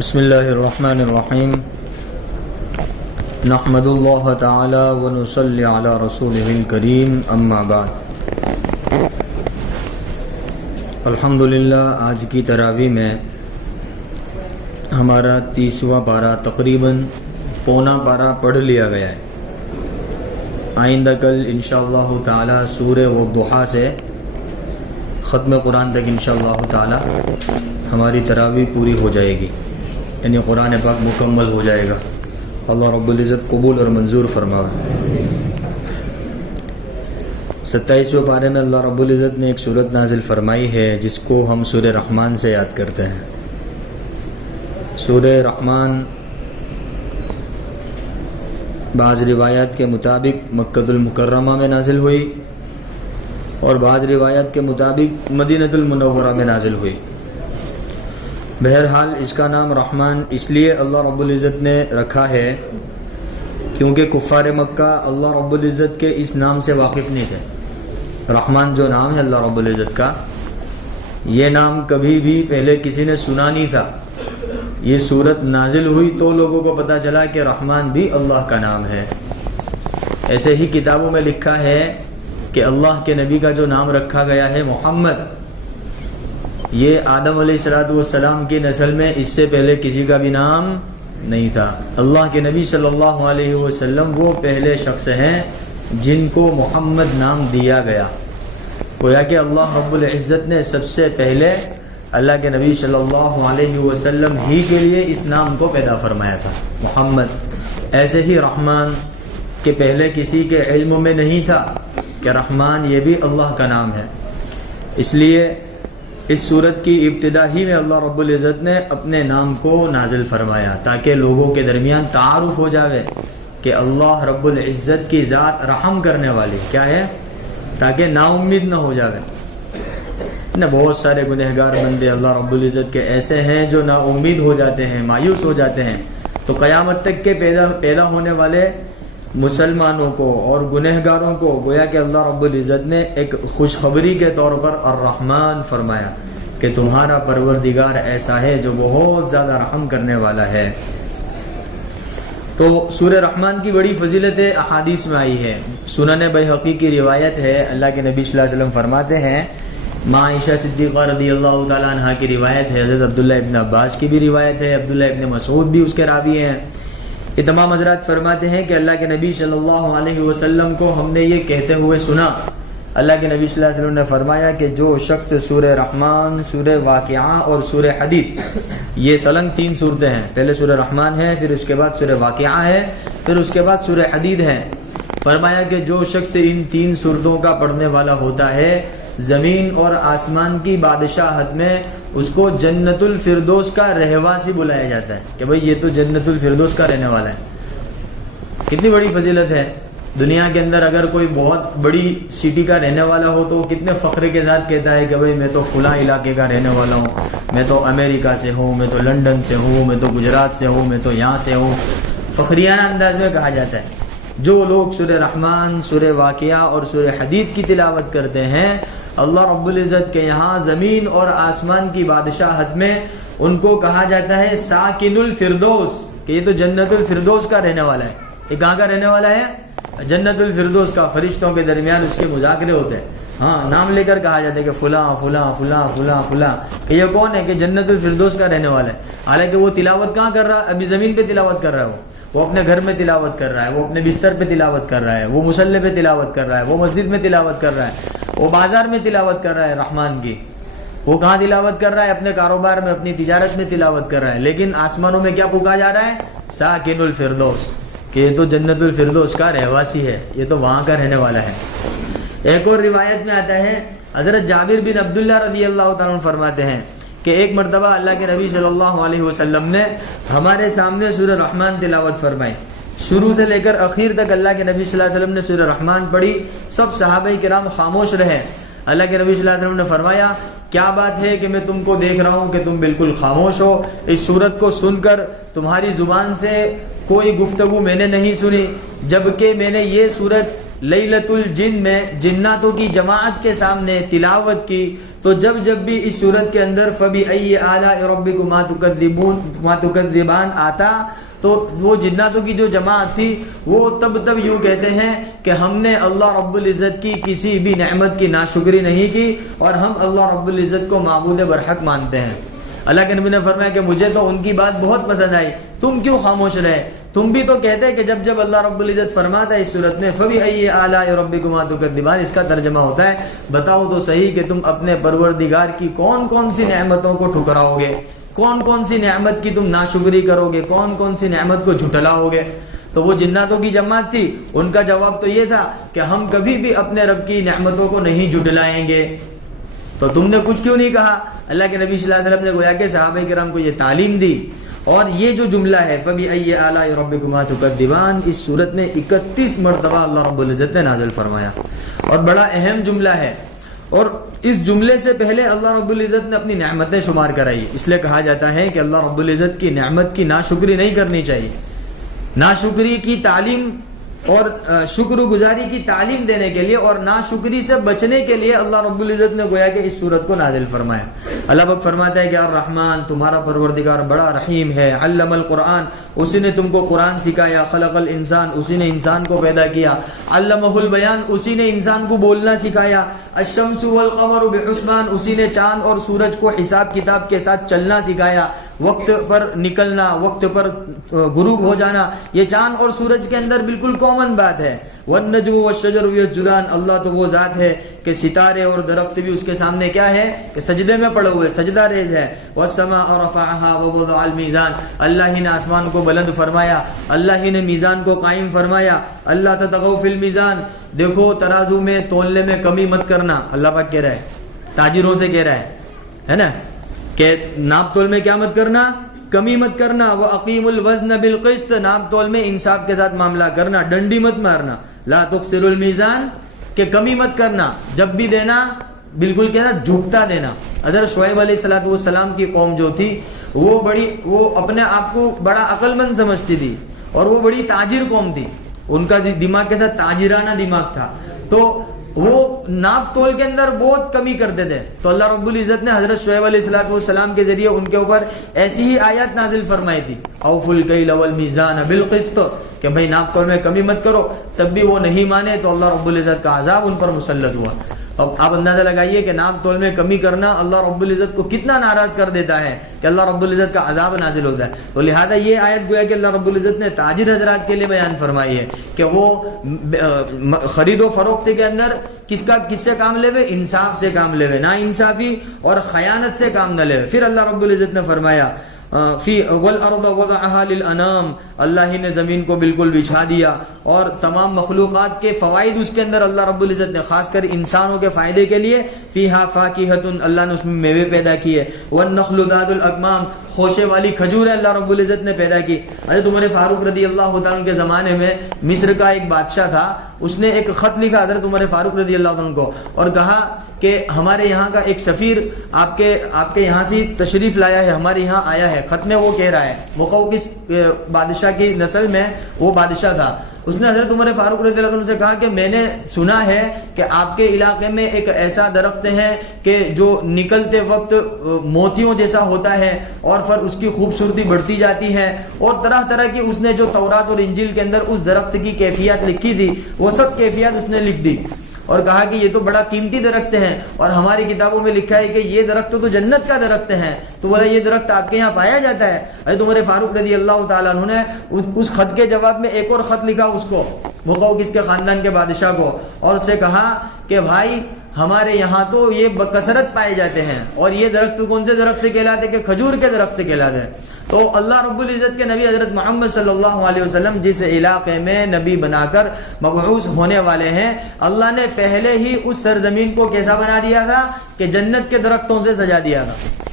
بسم اللہ الرحمن الرحیم نحمد اللہ تعالی ونصلی علی رسولہ الکریم اما بعد۔ الحمدللہ آج کی تراویح میں ہمارا 30واں پارہ تقریباً پونا پارہ پڑھ لیا گیا ہے۔ آئندہ کل انشاءاللہ تعالی سورہ والضحیٰ سے ختم قرآن تک انشاءاللہ تعالی ہماری تراویح پوری ہو جائے گی، یعنی قرآن پاک مکمل ہو جائے گا۔ اللہ رب العزت قبول اور منظور فرمائے۔ 27ویں پارے میں اللہ رب العزت نے ایک سورت نازل فرمائی ہے جس کو ہم سورہ رحمان سے یاد کرتے ہیں۔ سورہ رحمان بعض روایات کے مطابق مکۃ المکرمہ میں نازل ہوئی اور بعض روایات کے مطابق مدینہ المنورہ میں نازل ہوئی۔ بہرحال اس کا نام رحمان اس لیے اللہ رب العزت نے رکھا ہے کیونکہ کفار مکہ اللہ رب العزت کے اس نام سے واقف نہیں تھے۔ رحمان جو نام ہے اللہ رب العزت کا، یہ نام کبھی بھی پہلے کسی نے سنا نہیں تھا۔ یہ سورت نازل ہوئی تو لوگوں کو پتہ چلا کہ رحمان بھی اللہ کا نام ہے۔ ایسے ہی کتابوں میں لکھا ہے کہ اللہ کے نبی کا جو نام رکھا گیا ہے محمد، یہ آدم علیہ السلام کی نسل میں اس سے پہلے کسی کا بھی نام نہیں تھا۔ اللہ کے نبی صلی اللہ علیہ وسلم وہ پہلے شخص ہیں جن کو محمد نام دیا گیا۔ گویا کہ اللہ رب العزت نے سب سے پہلے اللہ کے نبی صلی اللہ علیہ وسلم ہی کے لیے اس نام کو پیدا فرمایا تھا، محمد۔ ایسے ہی رحمان کے پہلے کسی کے علم میں نہیں تھا کہ رحمان یہ بھی اللہ کا نام ہے۔ اس لیے اس سورت کی ابتدا ہی میں اللہ رب العزت نے اپنے نام کو نازل فرمایا تاکہ لوگوں کے درمیان تعارف ہو جاوے کہ اللہ رب العزت کی ذات رحم کرنے والی کیا ہے، تاکہ نا امید نہ ہو جاوے۔ بہت سارے گنہگار بندے اللہ رب العزت کے ایسے ہیں جو نا امید ہو جاتے ہیں، مایوس ہو جاتے ہیں، تو قیامت تک کے پیدا ہونے والے مسلمانوں کو اور گنہگاروں کو گویا کہ اللہ رب العزت نے ایک خوشخبری کے طور پر الرحمن فرمایا کہ تمہارا پروردگار ایسا ہے جو بہت زیادہ رحم کرنے والا ہے۔ تو سورہ رحمان کی بڑی فضیلت احادیث میں آئی ہے۔ سنن بیہقی کی روایت ہے، اللہ کے نبی صلی اللہ علیہ وسلم فرماتے ہیں، ماں عائشہ صدیقہ رضی اللہ تعالیٰ عنہ کی روایت ہے، حضرت عبداللہ ابن عباس کی بھی روایت ہے، عبداللہ ابن مسعود بھی اس کے راوی ہیں۔ یہ تمام حضرات فرماتے ہیں کہ اللہ کے نبی صلی اللہ علیہ وسلم کو ہم نے یہ کہتے ہوئے سنا، اللہ کے نبی صلی اللہ علیہ وسلم نے فرمایا کہ جو شخص سورہ رحمان، سورہ واقعہ اور سورہ حدید، یہ سلنگ 3 صورتیں ہیں، پہلے سورہ رحمان ہے، پھر اس کے بعد سورہ واقعہ ہے، پھر اس کے بعد سورہ حدید ہے۔ فرمایا کہ جو شخص ان 3 صورتوں کا پڑھنے والا ہوتا ہے، زمین اور آسمان کی بادشاہت میں اس کو جنت الفردوس کا رہواسی بلایا جاتا ہے کہ بھئی یہ تو جنت الفردوس کا رہنے والا ہے۔ کتنی بڑی فضیلت ہے۔ دنیا کے اندر اگر کوئی بہت بڑی سٹی کا رہنے والا ہو تو وہ کتنے فخر کے ساتھ کہتا ہے کہ بھئی میں تو فلاں علاقے کا رہنے والا ہوں، میں تو امریکہ سے ہوں، میں تو لنڈن سے ہوں، میں تو گجرات سے ہوں، میں تو یہاں سے ہوں۔ فخریانہ انداز میں کہا جاتا ہے۔ جو لوگ سورہ رحمان، سورہ واقعہ اور سورہ حدید کی تلاوت کرتے ہیں، اللہ رب العزت کے یہاں زمین اور آسمان کی بادشاہت میں ان کو کہا جاتا ہے ساکن الفردوس، کہ یہ تو جنت الفردوس کا رہنے والا ہے۔ یہ کہاں کا رہنے والا ہے؟ جنت الفردوس کا۔ فرشتوں کے درمیان اس کے مذاکرے ہوتے ہیں، ہاں نام لے کر کہا جاتا ہے کہ فلاں فلاں فلاں فلاں فلاں، کہ یہ کون ہے؟ کہ جنت الفردوس کا رہنے والا ہے۔ حالانکہ وہ تلاوت کہاں کر رہا ہے؟ ابھی زمین پہ تلاوت کر رہا ہے، وہ اپنے گھر میں تلاوت کر رہا ہے، وہ اپنے بستر پہ تلاوت کر رہا ہے، وہ مصلی پہ تلاوت کر رہا ہے، وہ مسجد میں تلاوت کر رہا ہے، وہ بازار میں تلاوت کر رہا ہے رحمان کی۔ وہ کہاں تلاوت کر رہا ہے؟ اپنے کاروبار میں، اپنی تجارت میں تلاوت کر رہا ہے، لیکن آسمانوں میں کیا پکارا جا رہا ہے؟ ساکن الفردوس، کہ یہ تو جنت الفردوس کا رہواسی ہے، یہ تو وہاں کا رہنے والا ہے۔ ایک اور روایت میں آتا ہے، حضرت جابر بن عبداللہ رضی اللہ تعالیٰ عنہ فرماتے ہیں کہ ایک مرتبہ اللہ کے نبی صلی اللہ علیہ وسلم نے ہمارے سامنے سورہ رحمان تلاوت فرمائی۔ شروع سے لے کر اخیر تک اللہ کے نبی صلی اللہ علیہ وسلم نے سورہ رحمان پڑھی، سب صحابہ کرام خاموش رہے۔ اللہ کے نبی صلی اللہ علیہ وسلم نے فرمایا، کیا بات ہے کہ میں تم کو دیکھ رہا ہوں کہ تم بالکل خاموش ہو؟ اس سورت کو سن کر تمہاری زبان سے کوئی گفتگو میں نے نہیں سنی، جبکہ میں نے یہ سورت لیلۃ الجن میں جناتوں کی جماعت کے سامنے تلاوت کی تو جب بھی اس صورت کے اندر فَبِأَيِّ آلَاءِ رَبِّكُمَا تُكَذِّبَانِ آتا تو وہ جناتوں کی جو جماعت تھی وہ تب یوں کہتے ہیں کہ ہم نے اللہ رب العزت کی کسی بھی نعمت کی ناشکری نہیں کی اور ہم اللہ رب العزت کو معبود برحق مانتے ہیں۔ اللہ کے نبی نے فرمایا کہ مجھے تو ان کی بات بہت پسند آئی، تم کیوں خاموش رہے؟ تم بھی تو کہتے ہیں کہ جب اللہ رب العزت فرماتا ہے اس صورت میں فَبِأَيِّ آلَاءِ رَبِّكُمَا تُكَذِّبَانِ، اس کا ترجمہ ہوتا ہے بتاؤ تو صحیح کہ تم اپنے پروردگار کی کون سی نعمتوں کو ٹھکراؤ گے، کون سی نعمت کی تم ناشکری کرو گے، کون سی نعمت کو جھٹلاؤ گے۔ تو وہ جناتوں کی جماعت تھی، ان کا جواب تو یہ تھا کہ ہم کبھی بھی اپنے رب کی نعمتوں کو نہیں جھٹلائیں گے۔ تو تم نے کچھ کیوں نہیں کہا؟ اللہ کے نبی صلی اللہ علیہ وسلم نے گویا کہ صحابہ کرام کو یہ تعلیم دی۔ اور یہ جو جملہ ہے فَبِأَيِّ آلَاءِ رَبِّكُمَا تُكَذِّبَانِ، اس صورت میں 31 مرتبہ اللہ رب العزت نے نازل فرمایا، اور بڑا اہم جملہ ہے۔ اور اس جملے سے پہلے اللہ رب العزت نے اپنی نعمتیں شمار کرائی، اس لیے کہا جاتا ہے کہ اللہ رب العزت کی نعمت کی ناشکری نہیں کرنی چاہیے۔ ناشکری کی تعلیم اور شکر گزاری کی تعلیم دینے کے لیے اور ناشکری سے بچنے کے لیے اللہ رب العزت نے گویا کہ اس صورت کو نازل فرمایا۔ اللہ پاک فرماتا ہے کہ الرحمن، تمہارا پروردگار بڑا رحیم ہے، علم القرآن، اسی نے تم کو قرآن سکھایا، خلق الانسان، اسی نے انسان کو پیدا کیا، علمہ البیان، اسی نے انسان کو بولنا سکھایا، الشمس والقمر بحسبان، اسی نے چاند اور سورج کو حساب کتاب کے ساتھ چلنا سکھایا، وقت پر نکلنا، وقت پر غروب ہو جانا، یہ چاند اور سورج کے اندر بالکل کامن بات ہے۔ والنجم والشجر یسجدان، اللہ تو وہ ذات ہے کہ ستارے اور درخت بھی اس کے سامنے کیا ہے کہ سجدے میں پڑے ہوئے، سجدہ ریز ہے۔ والسماء رفعها ووضع الميزان، اللہ ہی نے آسمان کو بلند فرمایا، اللہ ہی نے میزان کو قائم فرمایا۔ اللہ تطغوا فی المیزان، دیکھو ترازو میں تولنے میں کمی مت کرنا، اللہ پاک کہہ رہا ہے، تاجروں سے کہہ رہا ہے نا کہ ناپ تول میں کیا مت کرنا، کمی مت کرنا۔ وَأَقِيمُوا الْوَزْنَ بِالْقِسْطِ، ناپ تول میں انصاف کے ساتھ معاملہ کرنا، ڈنڈی مت مارنا۔ لا تخسروا المیزان، کہ کمی مت کرنا، جب بھی دینا بالکل کہنا جھکتا دینا۔ حضرت شعیب علیہ السلام کی قوم جو تھی وہ اپنے آپ کو بڑا عقل مند سمجھتی تھی اور وہ بڑی تاجر قوم تھی، ان کا دماغ کے ساتھ تاجرانہ دماغ تھا، تو وہ ناپ تول کے اندر بہت کمی کرتے تھے۔ تو اللہ رب العزت نے حضرت شعیب علیہ السلام کے ذریعے ان کے اوپر ایسی ہی آیات نازل فرمائی تھی، اوفوا الکیل والمیزان بالقسط، کہ بھائی ناپ تول میں کمی مت کرو۔ تب بھی وہ نہیں مانے تو اللہ رب العزت کا عذاب ان پر مسلط ہوا۔ اب آپ اندازہ لگائیے کہ ناپ تول میں کمی کرنا اللہ رب العزت کو کتنا ناراض کر دیتا ہے کہ اللہ رب العزت کا عذاب نازل ہوتا ہے۔ تو لہذا یہ آیت گویا کہ اللہ رب العزت نے تاجر حضرات کے لیے بیان فرمائی ہے کہ وہ خرید و فروخت کے اندر کس سے کام لے وے، انصاف سے کام لے وے، نا انصافی اور خیانت سے کام نہ لے وے۔ پھر اللہ رب العزت نے فرمایا فی والارض وضعها للانام، اللہ ہی نے زمین کو بالکل بچھا دیا اور تمام مخلوقات کے فوائد اس کے اندر اللہ رب العزت نے خاص کر انسانوں کے فائدے کے لیے فیہا فاکہۃ، اللہ نے اس میں میوے پیدا کیے، والنخل ذات الاکمام، خوشے والی کھجوریں اللہ رب العزت نے پیدا کی۔ حضرت عمر فاروق رضی اللہ تعالیٰ عنہ کے زمانے میں مصر کا ایک بادشاہ تھا، اس نے ایک خط لکھا حضرت عمر فاروق رضی اللہ عنہ کو اور کہا کہ ہمارے یہاں کا ایک سفیر آپ کے یہاں سے تشریف لایا ہے، ہمارے یہاں آیا ہے۔ خط میں وہ کہہ رہا ہے، مقوقس بادشاہ کی نسل میں وہ بادشاہ تھا، اس نے حضرت عمر فاروق رضی اللہ عنہ سے کہا کہ میں نے سنا ہے کہ آپ کے علاقے میں ایک ایسا درخت ہے کہ جو نکلتے وقت موتیوں جیسا ہوتا ہے اور پھر اس کی خوبصورتی بڑھتی جاتی ہے، اور طرح طرح کی اس نے جو تورات اور انجیل کے اندر اس درخت کی کیفیات لکھی تھی وہ سب کیفیات اس نے لکھ دی، اور کہا کہ یہ تو بڑا قیمتی درخت ہیں اور ہماری کتابوں میں لکھا ہے کہ یہ درخت تو جنت کا درخت ہے۔ تو بولا یہ درخت آپ کے یہاں پایا جاتا ہے؟ حضرت عمر فاروق رضی اللہ تعالیٰ عنہ نے اس خط کے جواب میں ایک اور خط لکھا اس کو، مقوقس کے خاندان کے بادشاہ کو، اور اسے کہا کہ بھائی ہمارے یہاں تو یہ بکثرت پائے جاتے ہیں، اور یہ درخت کون سے درخت کہلاتے کہ کھجور کے درخت کہلاتے ہیں۔ تو اللہ رب العزت کے نبی حضرت محمد صلی اللہ علیہ وسلم جس علاقے میں نبی بنا کر مبعوث ہونے والے ہیں، اللہ نے پہلے ہی اس سرزمین کو کیسا بنا دیا تھا کہ جنت کے درختوں سے سجا دیا تھا۔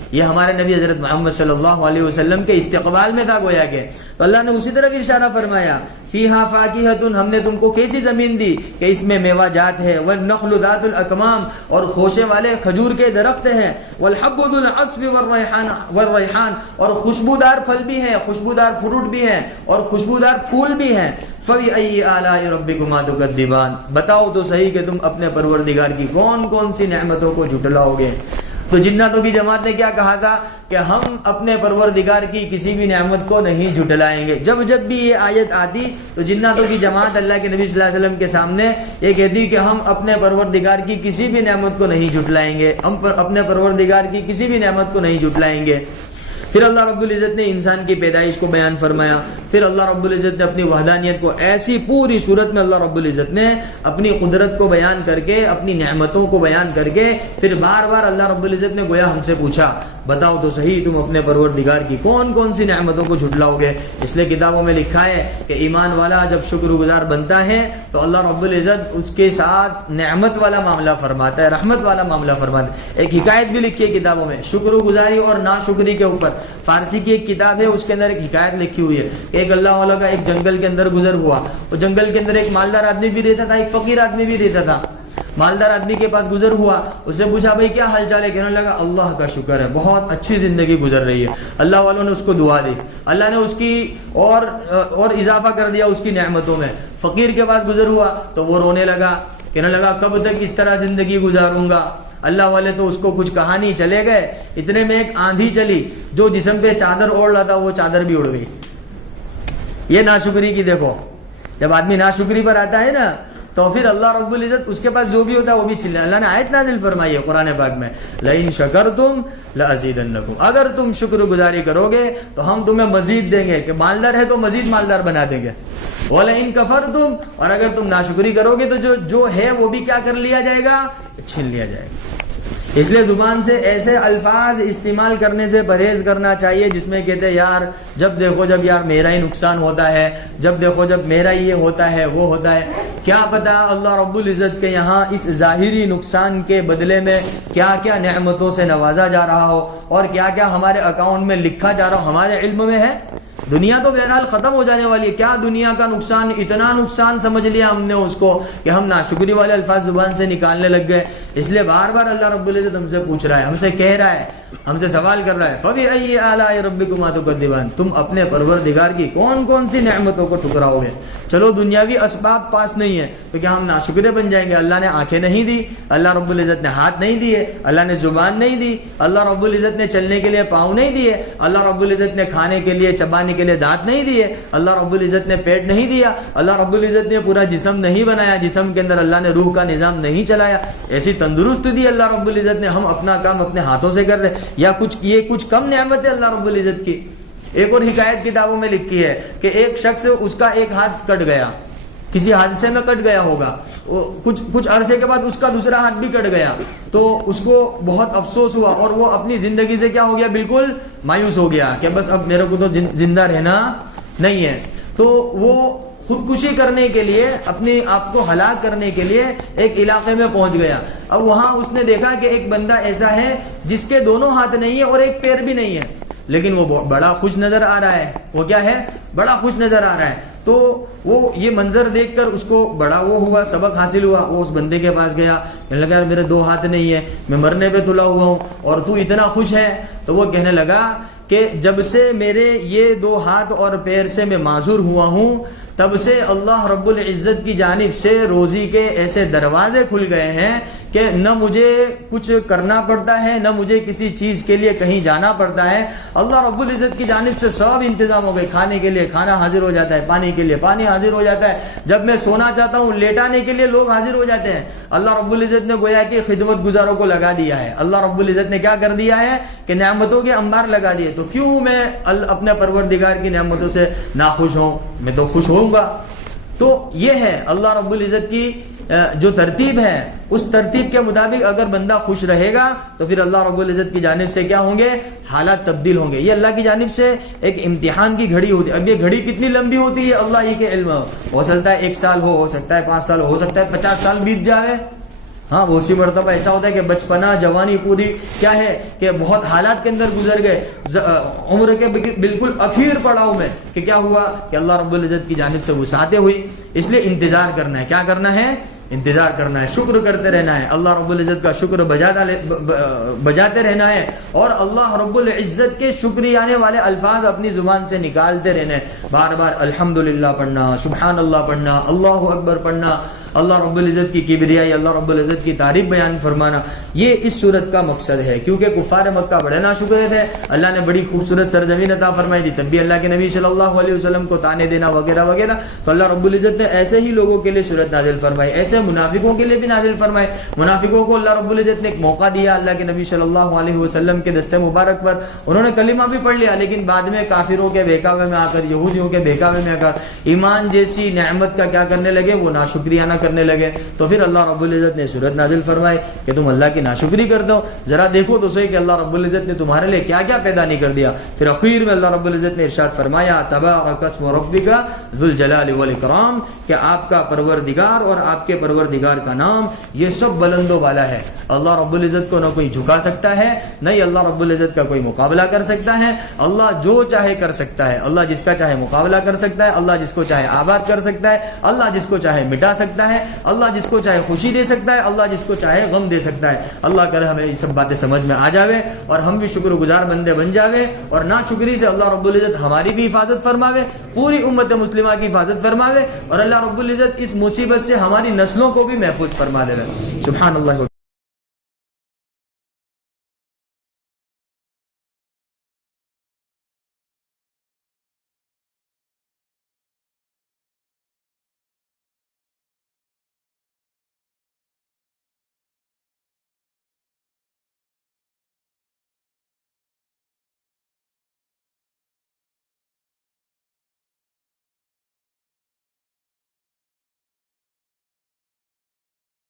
یہ ہمارے نبی حضرت محمد صلی اللہ علیہ وسلم کے استقبال میں تھا گویا کہ. تو اللہ نے اسی طرف ارشاد فرمایا فیہا فاکہۃ، ہم نے تم کو کیسی زمین دی کہ اس میں میوہ جات ہے، والنخل ذات الاکمام، اور خوشے والے کھجور کے درخت ہیں، والحب ذو العصف والریحان، اور خوشبودار پھل بھی ہیں، خوشبودار فروٹ بھی ہیں، اور خوشبودار پھول بھی ہیں. فَبِأَيِّ آلَاءِ رَبِّكُمَا تُكَذِّبَانِ، بتاؤ تو صحیح کہ تم اپنے پروردگار کی کون کون سی نعمتوں کو جھٹلاؤ گے. تو جناتوں کی جماعت نے کیا کہا تھا کہ ہم اپنے پروردگار کی کسی بھی نعمت کو نہیں جھٹلائیں گے. جب جب بھی یہ آیت آتی تو جناتوں کی جماعت اللہ کے نبی صلی اللہ علیہ وسلم کے سامنے یہ کہتی کہ ہم اپنے پروردگار کی کسی بھی نعمت کو نہیں جھٹلائیں گے، ہم اپنے پروردگار کی کسی بھی نعمت کو نہیں جھٹلائیں گے. پھر اللہ رب العزت نے انسان کی پیدائش کو بیان فرمایا. پھر اللہ رب العزت نے اپنی وحدانیت کو ایسی پوری صورت میں اللہ رب العزت نے اپنی قدرت کو بیان کر کے، اپنی نعمتوں کو بیان کر کے، پھر بار بار اللہ رب العزت نے گویا ہم سے پوچھا بتاؤ تو صحیح تم اپنے پروردگار کی کون کون سی نعمتوں کو جھٹلاؤ گے. اس لیے کتابوں میں لکھا ہے کہ ایمان والا جب شکر گزار بنتا ہے تو اللہ رب العزت اس کے ساتھ نعمت والا معاملہ فرماتا ہے، رحمت والا معاملہ فرماتا ہے. ایک حکایت بھی لکھی ہے کتابوں میں شکر گزاری اور ناشکری کے اوپر. فارسی کی ایک کتاب ہے، اس کے اندر ایک حکایت لکھی ہوئی ہے کہ ایک اللہ والا کا ایک جنگل کے اندر گزر ہوا. وہ جنگل کے اندر ایک مالدار آدمی بھی رہتا تھا، ایک فقیر آدمی بھی رہتا تھا. مالدار آدمی کے پاس گزر ہوا، اس سے پوچھا بھائی کیا حال چال ہے؟ کہنے لگا اللہ کا شکر ہے، بہت اچھی زندگی گزر رہی ہے. اللہ والوں نے اس کو دعا دی، اللہ نے اس کی اور اضافہ کر دیا اس کی نعمتوں میں. فقیر کے پاس گزر ہوا تو وہ رونے لگا، کہنے لگا کب تک اس طرح زندگی گزاروں گا. اللہ والے تو اس کو کچھ کہا نہیں، چلے گئے. اتنے میں ایک آندھی چلی، جو جسم پہ چادر اوڑھ رہا تھا وہ چادر بھی اڑ گئی. یہ ناشکری کی دیکھو، جب آدمی ناشکری پر آتا ہے نا تو پھر اللہ رب العزت اس کے پاس جو بھی ہوتا ہے وہ بھی چھلے. اللہ نے آیت نازل فرمائی ہے قرآن پاک میں لئن شکرتم لازیدنکم، اگر تم شکر گزاری کرو گے تو ہم تمہیں مزید دیں گے. کہ مالدار ہے تو مزید مالدار بنا دیں گے. وَلَئِن كَفَرْتُمْ، اور اگر تم ناشکری کرو گے تو جو ہے وہ بھی کیا کر لیا جائے گا؟ چھین لیا جائے گا. اس لیے زبان سے ایسے الفاظ استعمال کرنے سے پرہیز کرنا چاہیے جس میں کہتے یار جب دیکھو جب یار میرا ہی نقصان ہوتا ہے، جب دیکھو جب میرا ہی یہ ہوتا ہے وہ ہوتا ہے. کیا پتہ اللہ رب العزت کے یہاں اس ظاہری نقصان کے بدلے میں کیا کیا نعمتوں سے نوازا جا رہا ہو اور کیا کیا ہمارے اکاؤنٹ میں لکھا جا رہا ہو ہمارے علم میں ہے. دنیا تو بہرحال ختم ہو جانے والی ہے. کیا دنیا کا نقصان، اتنا نقصان سمجھ لیا ہم نے اس کو کہ ہم ناشکری والے الفاظ زبان سے نکالنے لگ گئے. اس لیے بار بار اللہ رب العزت ہم سے پوچھ رہا ہے، ہم سے کہہ رہا ہے، ہم سے سوال کر رہا ہے فَبِأَيِّ آلَاءِ رَبِّكُمَا تُكَذِّبَانِ، تم اپنے پروردگار کی کون کون سی نعمتوں کو ٹھکراؤ گے. چلو دنیاوی اسباب پاس نہیں ہے تو کیا ہم ناشکرے بن جائیں گے؟ اللہ نے آنکھیں نہیں دی، اللہ رب العزت نے ہاتھ نہیں دیے، اللہ نے زبان نہیں دی، اللہ رب العزت نے چلنے کے لیے پاؤں نہیں دیے، اللہ رب العزت نے کھانے کے لیے چبانے کے لیے دانت نہیں دیے، اللہ رب العزت نے پیٹ نہیں دیا، اللہ رب العزت نے پورا جسم نہیں بنایا، جسم کے اندر اللہ نے روح کا نظام نہیں چلایا، ایسی تندرست دی اللہ رب العزت نے. ہم اپنا کام اپنے ہاتھوں سے کر رہے یا کچھ کم نعمت ہے اللہ رب العزت کی. ایک اور حکایت کتابوں میں لکھی ہے کہ ایک شخص اس کا ایک ہاتھ کٹ گیا، کسی حادثے میں کٹ گیا ہوگا، کچھ عرصے کے بعد اس کا دوسرا ہاتھ بھی کٹ گیا تو اس کو بہت افسوس ہوا اور وہ اپنی زندگی سے کیا ہو گیا؟ بالکل مایوس ہو گیا کہ بس اب میرے کو تو زندہ رہنا نہیں ہے. تو وہ خودکشی کرنے کے لیے، اپنے آپ کو ہلاک کرنے کے لیے ایک علاقے میں پہنچ گیا. اب وہاں اس نے دیکھا کہ ایک بندہ ایسا ہے جس کے دونوں ہاتھ نہیں ہے اور ایک پیر بھی نہیں ہے، لیکن وہ بڑا خوش نظر آ رہا ہے. وہ کیا ہے؟ بڑا خوش نظر آ رہا ہے. تو وہ یہ منظر دیکھ کر اس کو بڑا وہ ہوا، سبق حاصل ہوا. وہ اس بندے کے پاس گیا، کہنے لگا یار میرے دو ہاتھ نہیں ہے، میں مرنے پہ تلا ہوا ہوں اور تو اتنا خوش ہے. تو وہ کہنے لگا کہ جب سے میرے یہ دو ہاتھ اور پیر سے میں معذور ہوا ہوں تب سے اللہ رب العزت کی جانب سے روزی کے ایسے دروازے کھل گئے ہیں کہ نہ مجھے کچھ کرنا پڑتا ہے، نہ مجھے کسی چیز کے لیے کہیں جانا پڑتا ہے. اللہ رب العزت کی جانب سے سب انتظام ہو گئے. کھانے کے لیے کھانا حاضر ہو جاتا ہے، پانی کے لیے پانی حاضر ہو جاتا ہے، جب میں سونا چاہتا ہوں لیٹانے کے لیے لوگ حاضر ہو جاتے ہیں. اللہ رب العزت نے گویا کہ خدمت گزاروں کو لگا دیا ہے. اللہ رب العزت نے کیا کر دیا ہے کہ نعمتوں کے انبار لگا دیے. تو کیوں میں اپنے پروردگار کی نعمتوں سے ناخوش ہوں؟ میں تو خوش ہوں گا. تو یہ ہے اللہ رب العزت کی جو ترتیب ہے، اس ترتیب کے مطابق اگر بندہ خوش رہے گا تو پھر اللہ رب العزت کی جانب سے کیا ہوں گے؟ حالات تبدیل ہوں گے. یہ اللہ کی جانب سے ایک امتحان کی گھڑی ہوتی ہے. اب یہ گھڑی کتنی لمبی ہوتی ہے اللہ ہی کے علم. ہو سکتا ہے 1 سال ہو سکتا ہے 5 سال ہو سکتا ہے 50 سال بیت جائے. ہاں وہ اسی مرتبہ ایسا ہوتا ہے کہ بچپنا جوانی پوری کیا ہے کہ بہت حالات کے اندر گزر گئے, عمر کے بالکل اخیر پڑاؤ میں کہ کیا ہوا کہ اللہ رب العزت کی جانب سے وسعتیں ہوئی. اس لیے انتظار کرنا ہے. کیا کرنا ہے؟ انتظار کرنا ہے, شکر کرتے رہنا ہے, اللہ رب العزت کا شکر بجاتے رہنا ہے, اور اللہ رب العزت کے شکریانے والے الفاظ اپنی زبان سے نکالتے رہنا ہے. بار بار الحمدللہ پڑھنا, سبحان اللہ پڑھنا, اللہ اکبر پڑھنا, اللہ رب العزت کی کبریائی, اللہ رب العزت کی تعریف بیان فرمانا. یہ اس صورت کا مقصد ہے, کیونکہ کفار مکہ بڑے ناشکر تھے. اللہ نے بڑی خوبصورت سرزمین عطا فرمائی تھی, تب بھی اللہ کے نبی صلی اللہ علیہ وسلم کو تانے دینا وغیرہ وغیرہ. تو اللہ رب العزت نے ایسے ہی لوگوں کے لیے صورت نازل فرمائی, ایسے منافقوں کے لیے بھی نازل فرمائی. منافقوں کو اللہ رب العزت نے ایک موقع دیا اللہ کے نبی صلی اللہ علیہ وسلم کے دستے مبارک پر. انہوں نے کلمہ بھی پڑھ لیا, لیکن بعد میں کافروں کے بہکاوے میں آ کر, یہودیوں کے بہکاوے میں آ کر ایمان جیسی نعمت کا کیا کرنے لگے, وہ ناشکریانہ کرنے لگے. تو پھر اللہ رب العزت نے صورت نازل فرمائی کہ تم اللہ کی ناشکری کرتے ہو, ذرا دیکھو تو صحیح کہ اللہ رب العزت نے تمہارے لیے کیا کیا پیدا نہیں کر دیا. پھر اخیر میں اللہ رب العزت نے ارشاد فرمایا تبارک اسم ربک ذو الجلال والاکرام, کہ آپ کا پروردگار اور آپ کے پروردگار کا نام یہ سب بلند و بالا ہے. اللہ رب العزت کو نہ کوئی جھکا سکتا ہے, نہ ہی اللہ رب العزت کا کوئی مقابلہ کر سکتا ہے. اللہ جو چاہے کر سکتا ہے, اللہ جس کا چاہے مقابلہ کر سکتا ہے, اللہ جس کو چاہے آباد کر سکتا ہے, اللہ جس کو چاہے مٹا سکتا ہے, اللہ جس کو چاہے خوشی دے سکتا ہے, اللہ جس کو چاہے غم دے سکتا ہے. اللہ کرے ہمیں یہ سب باتیں سمجھ میں آ جاوے اور ہم بھی شکر گزار بندے بن جاوے, اور نہ شکری سے اللہ رب العزت ہماری بھی حفاظت فرماوے, پوری امت مسلمہ کی حفاظت فرماوے, اور اللہ رب العزت اس مصیبت سے ہماری نسلوں کو بھی محفوظ فرما دے. سبحان اللہ.